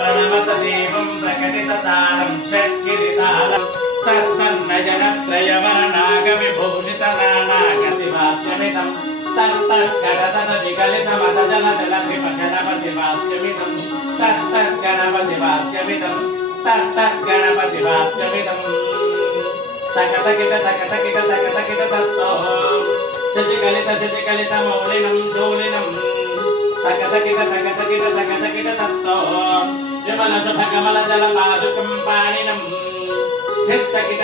प्रणमतदेवं प्रकटिततालं षट्किरीतालं तत्तन्नजनत्रयवरनागविभूषितनानागतिवाद्यमिदं तत्तत्कटतटविकलितमतजलतलभिमखनपतिवाद्यमिदं तत्तत्गणपतिवाद्यमिदं तत्तत्गणपतिवाद्यमिदं तकतकिट तत्तो शशिकलितमौलिनं शूलिनं तकतकिट तत्तो विमलशुभकमलजलपादुकं पाणिनं धित्तकिट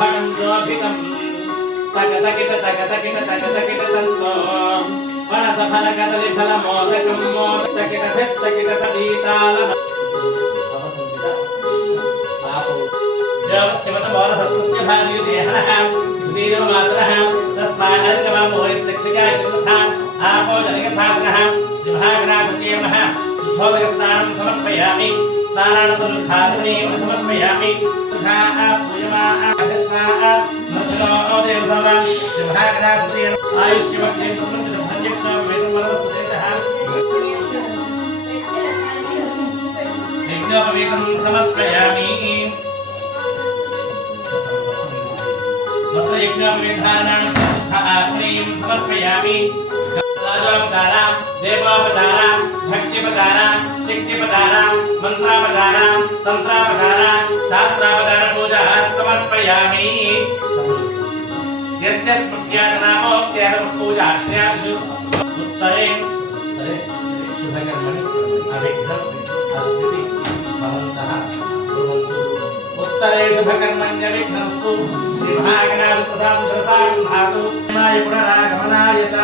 भणं शोभितं तकतकिट तत्तो वनसफलकदलिफलमोदकं मोदकिट तदीतालं देवस्यमतमोलसस्तस्य भाजयुदेहनः सुधीरमातरः तस्मादर्कमामोहरिशिक्षिकाय तथा आपो जनकथात्रः श्रीमहागणाधिपतये नमः शुद्धोदकस्नानं समर्पयामि स्नानानन्तरं समर्पयामि तथा पूजमादस्नाः मध्यलो देवसभा श्रीमहागणाधिपतये आयुष्यवक्तिं कुर्वन्तु शुभं युक्तं वेदमनस्तुतेजः यज्ञोपवीतं समर्पयामि यज्ञोपवीधारणां आत्मनीयं समर्पयामि राजोपचारां देवोपचारां भक्तिपचारां शक्तिपचारां मंत्रापचारां तंत्रापचारां शास्त्रापचार पूजा समर्पयामि यस्य स्मृत्यानामोक्त्याः पूजार्च्यासु उत्तरे शुभकर्मणि अविघ्नं अस्ति भवन्तः कुर्वन्तु उत्तरे शुभकर्मण्यविघ्नस्तु श्रीमहागणाधिपतिं शिरसां धातु माय पुनरागमनाय च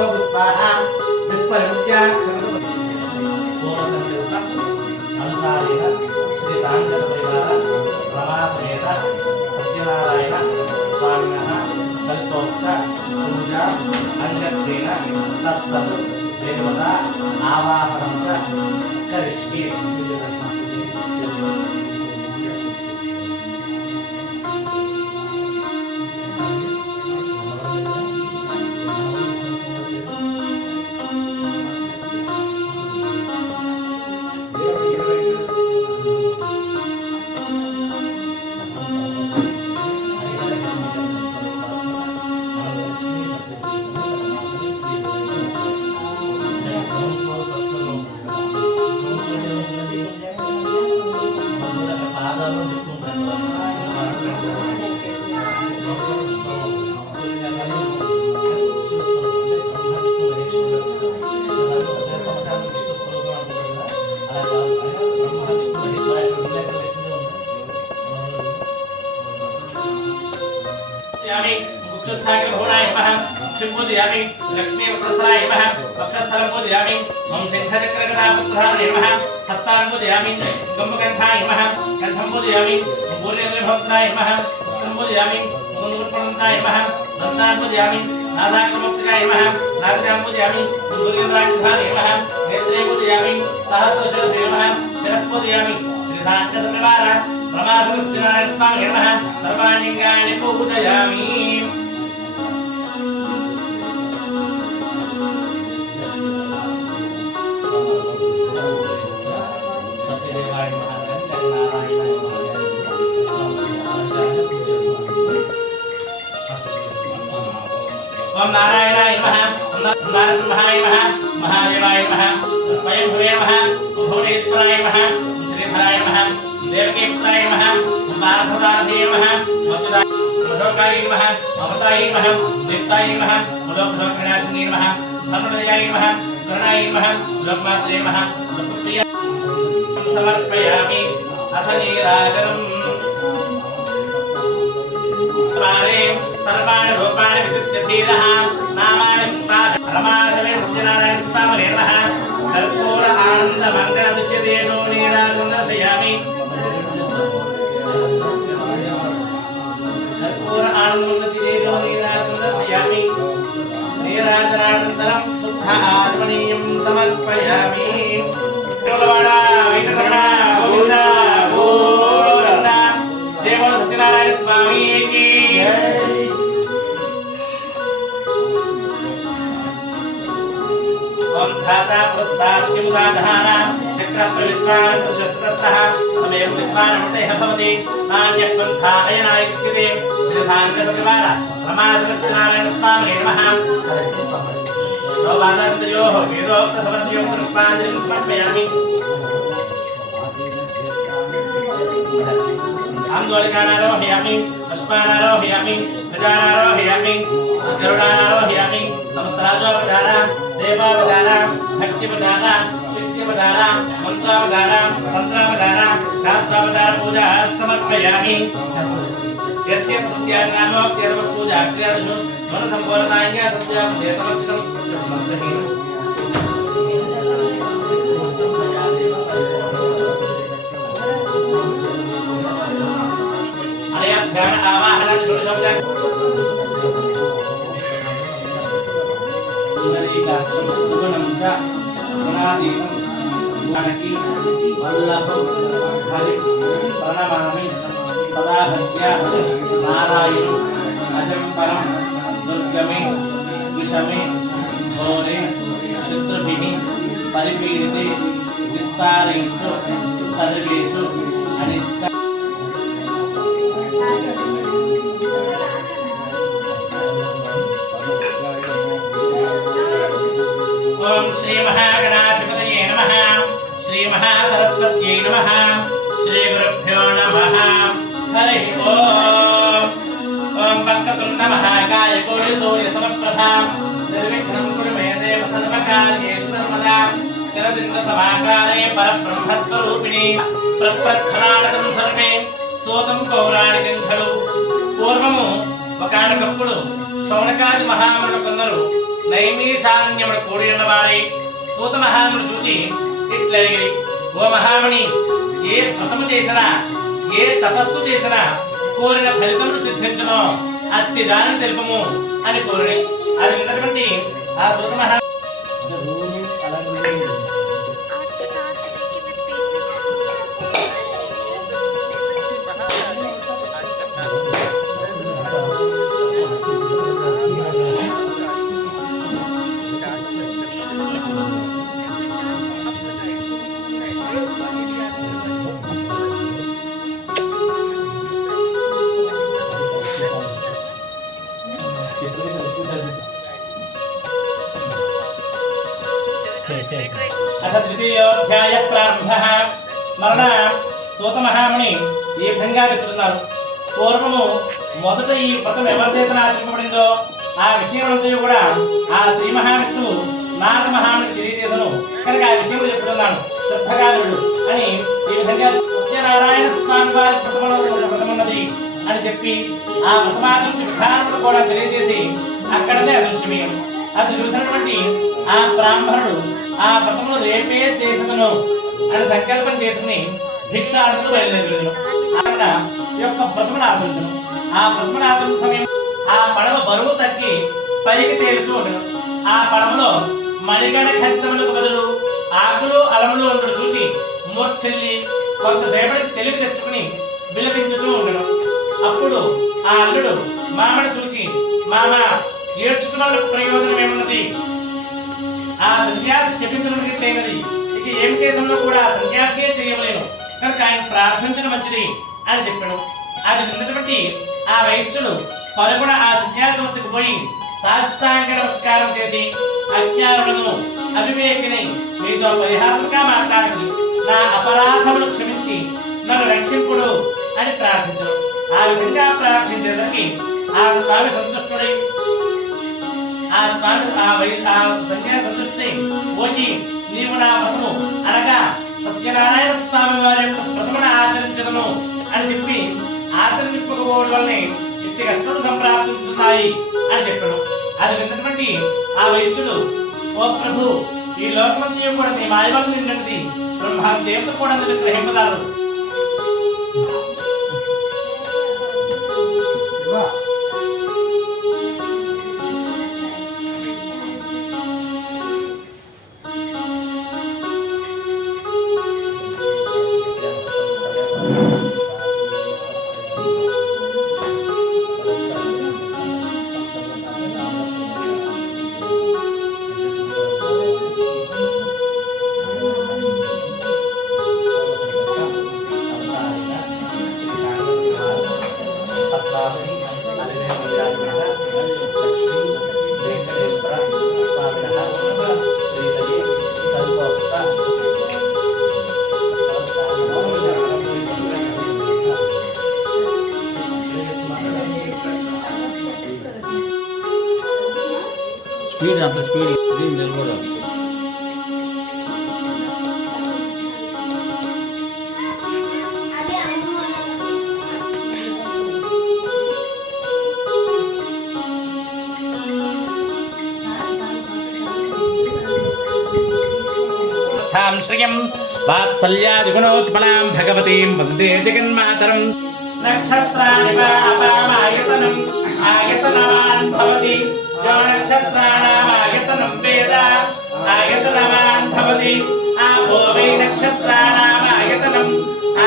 ओम स्वाहा विपरित्या पूर्णसंकल्प अनुसारेण श्री सांग सपरिवार रमा समेत सत्यनारायण स्वामिनः कल्पोक्त पूजा अंगत्वेन तत्तत् देवता आवाहनं च करिष्ये पूजयामि लक्ष्मी वक्षस्थलाय नमः वक्षस्थलं पूजयामि ओम शंखचक्रगदापद्धारणे नमः हस्तान् पूजयामि गम्भकण्ठाय नमः कण्ठं पूजयामि मूलेन्द्रभक्ताय नमः पुत्रं पूजयामि मूलपुत्रन्ताय नमः दन्तान् पूजयामि नासाग्रमुक्तिकाय नमः नासिकां पूजयामि सूर्येन्द्रायुधाय नमः नेत्रे पूजयामि सहस्रशिरसे नमः शिरः पूजयामि श्रीसाङ्गसपरिवार रमासुरस्तिनारायण स्वामिने नमः सर्वाणि लिङ्गानि पूजयामि ओम नारायणाय नमः नारसिंहाय नमः महादेवाय नमः स्वयंभुवे नमः भुवनेश्वराय नमः श्रीधराय नमः देवकीपुत्राय नमः पार्थसारथीय नमः अशोकाय नमः अमृताय नमः दीप्ताय नमः लोकशोकविनाशिनी नमः धर्मदयाय नमः करुणाय नमः लोकमात्रे नमः लोकप्रिय समर्पयामि अथ नीराजनम् सर्वाणि रूपाणि विचित्य धीरः नामानि रमासवे सत्यनारायण स्वामिने नमः कर्पूर आनंद मंगल दिव्य तेजो नीराजनं दर्शयामि कर्पूर आनंद मंगल तेजो नीराजनं दर्शयामि नीराजनानंद సమర్పయామి గోలవాడ వెంకటరమణ గోవింద గోవింద జయ బోలో సత్యనారాయణ స్వామికి ఓం ధాతా పురస్తాద్యముదా జహానా చక్ర ప్రవిద్వాన్ ప్రశస్తస్తః తమేవ విద్వాన్ అమృతేః భవతి నాన్యః పంథా అయనాయక్యతే శ్రీ సాంగ సత్యవార రమా సత్యనారాయణ స్వామినే నమః నవవాదాంతయోః వేదోక్త సమర్థయోః పుష్పాంజలిం సమర్పయామి ఆందోళకానారోహయామి పుష్పానారోహయామి గజానారోహయామి గరుడానారోహయామి సమస్తరాజోపచార దేవాపచార భక్తిపచార శక్తిపచార మంత్రాపచార తంత్రాపచార శాస్త్రాపచార పూజా సమర్పయామి యస్య స్తుత్యానామోక్త్యర్వ పూజా క్రియాదిషు మన సంపూర్ణాయ సత్యం దేవమక్షం మంత్రహీన ధ్యాన ఆవాహన షోడశోపచార సుగుణం చ గుణాదీతం గుణకి వల్లభం హరి ప్రణమామి సదా భక్త్య నారాయణం అజం పరం దుర్గమే విషమే ఘోరే శత్రుభిః పరిపీడితే విస్తారేషు సర్వేషు అనిష్ట ఓం శ్రీ మహాగణాధిపతయే నమః శ్రీ మహాసరస్వత్యై నమః శ్రీ గురుభ్యో నమః హరి ఓం ఓం వక్రతుండ మహాకాయ కోటి సూర్య సమప్రభ నిర్విఘ్నం కురు మే దేవ సర్వకార్యేషు సర్వదా శరదింద్ర సమాకారే పరబ్రహ్మ స్వరూపిణి ప్రప్రచ్ఛన్నాదం సర్వే సోతం పౌరాణికం ఖలు పూర్వము ఒకానొకప్పుడు శౌనకాది మహామునులు కొందరు నైమిషారణ్యమున కూడి ఉన్నవారై సూత మహామును చూచి ఇట్లడిగి ఓ మహాముని ఏ వ్రతము చేసినా ఏ తపస్సు చేసినా కోరిన ఫలితమును సిద్ధించునో అట్టి దానిని తెలుపము అని కోరి అది విన్నటువంటి ఆ సూత మహా అథ ద్వితీయోధ్యాయ ప్రారంభః మరణ సూత మహాముని ఈ విధంగా చెప్తున్నారు. పూర్వము మొదట ఈ వ్రతం ఎవరి చేతన ఆచరింపబడిందో ఆ విషయమంతా కూడా ఆ శ్రీ మహావిష్ణువు నారద మహామునికి తెలియజేసను కనుక ఆ విషయం చెప్తున్నాను శ్రద్ధగా వినుడు అని ఈ విధంగా సత్యనారాయణ స్వామి వారి వ్రతమున్నది అని చెప్పి ఆ వ్రతమాచరించే విధానమును కూడా తెలియజేసి అక్కడనే అదృశ్యమయ్యం. అది చూసినటువంటి ఆ బ్రాహ్మణుడు ఆ వ్రతమును రేపే చేసుకును అని సంకల్పం చేసుకుని భిక్షాటకు బయలుదేరును. అక్కడ యొక్క వ్రతమును ఆచరించను. ఆ వ్రతమును ఆచరించే సమయం ఆ పడవ బరువు తగ్గి పైకి తేలుచూ ఉండను. ఆ పడవలో మణిగణ ఖచ్చితములకు బదులు ఆకులు అలములు ఉండడు చూచి మూర్ఛల్లి కొంతసేపటికి తెలివి తెచ్చుకుని విలపించుతూ ఉండను. అప్పుడు ఆ అల్లుడు మామని చూచి మామ ఏడ్చుకున్న ప్రయోజనం ఏమున్నది? ఆ సన్యాసి చెప్పించడానికి చేయనది ఇక ఏం కేసులో కూడా సన్యాసియే చేయలేను కనుక ఆయన ప్రార్థించడం మంచిది అని చెప్పాడు. అది విన్నటువంటి ఆ వైశ్యుడు పలుకున ఆ సన్యాసి వద్దకు పోయి సాష్టాంగ నమస్కారం చేసి అజ్ఞానులను అవివేకిని మీతో పరిహాసంగా మాట్లాడుకుని నా అపరాధములు క్షమించి నన్ను రక్షింపుడు అని ప్రార్థించడు. ఆ విధంగా ప్రార్థించేసరికి ఆ స్వామి సంతుష్టుడై ఆ సన్యాసి సంతుష్టి పోయి నీవు నా వ్రతము అనగా సత్యనారాయణ స్వామి వారి యొక్క వ్రతమును ఆచరించదను అని చెప్పి ఆచరింపకపోవడం వల్లనే ఇట్టి కష్టములు సంప్రాప్తిస్తున్నాయి అని చెప్పాడు. అది విన్నటువంటి ఆ వైశ్యుడు ఓ ప్రభు ఈ లోకమంతయు కూడా నీ మాయబలం నిండినది బ్రహ్మాది దేవతలు కూడా గ్రహింపదారు. గోదావరి అలివేలు మందిరాసమేత లక్ష్మీ వెంకటేశ్వర స్వామినః శ్రీతయే కల్పోక్త స్పీడ్ అంత స్పీడ్ నిలబడాలి. శ్రియం వాత్సల్యాదిగుణోత్పలాం భగవతీం వందే జగన్మాతరం నక్షత్రాణి వాపామాయతనం ఆయతనవాన్ భవతి యో నక్షత్రాణామాయతనం వేద ఆయతనవాన్ భవతి ఆపో వై నక్షత్రాణామాయతనం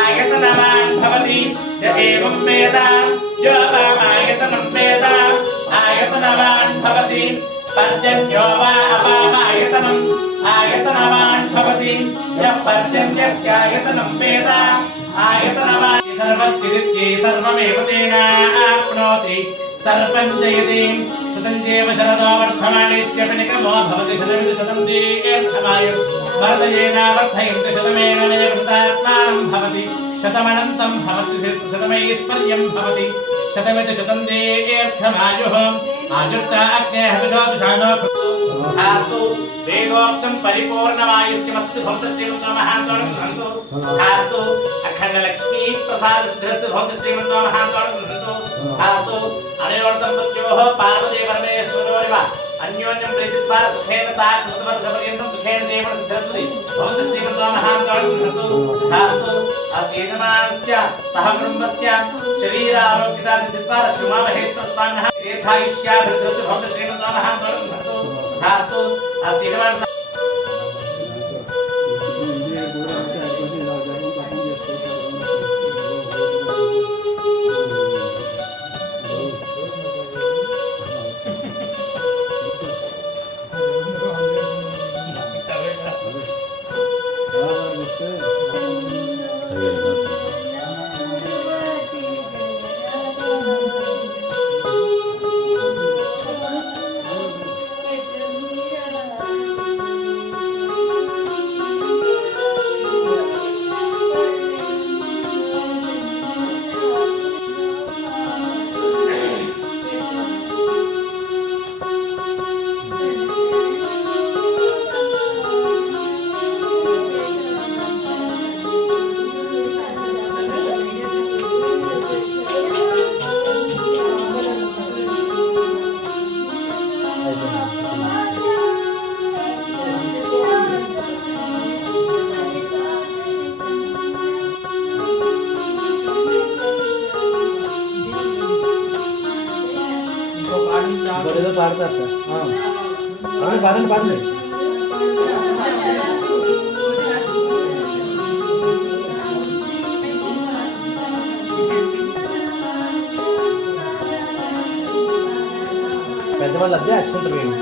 ఆయతనవాన్ భవతి య ఏవం వేద యో వామాయతనం వేద ఆయతనవాన్ భవతి పర్జన్యో వా అపామాయతనం ఆయతనవాన్ భవతి యః పర్జన్యస్యాయతనం వేద ఆయతనవాన్ సర్వస్య సర్వమేవ తేనాప్నోతి సర్వం జయతి శతం చేవ శరదో వర్ధమానేత్యపనికమో భవతి శతమితి శతం దీర్ఘమాయు వర్ధయేనావర్ధయంతి శతమేనమేవ శతాత్మానం భవతి శతమనంతం భవతి శతమైశ్వర్యం భవతి శతమితి శతం దీర్ఘమాయుః ఆయుర్తా అగ్నే హవిషోచుషాణో ధాస్తు వేదోక్తం పరిపూర్ణమాయుష్యమస్తు భవత శ్రీమంతో మహాంతోరం గృహంతు ధాస్తు అఖండ లక్ష్మీ ప్రసాద సిద్ధిరస్తు భవత శ్రీమంతో మహాంతోరం గృహంతు ధాస్తు అనయోర్దంపత్యోః పార్వతీ పరమేశ్వరోరివ అన్యోన్యం ప్రీతిద్వార సుఖేన సాక్షివర్షపర్యంతం సుఖేన జీవన సిద్ధిరస్తు భవత శ్రీమంతో మహాంతోరం గృహంతు ధాస్తు అస్య యజమానస్య సహ కుటుంబస్య శరీర ఆరోగ్యతా సిద్ధిద్వార శ్రీమామహేశ్వర స్వామినః దీర్ఘాయుష్యాభివృద్ధిరస్తు భవత శ్రీమంతో మహాంతోరం గృహంతు ధాస్తు అస్య యజమానస్య ఏదో పాడతారు పాడండి పాడండి. పెద్దవాళ్ళు అదే అక్షంతలు వేయండి.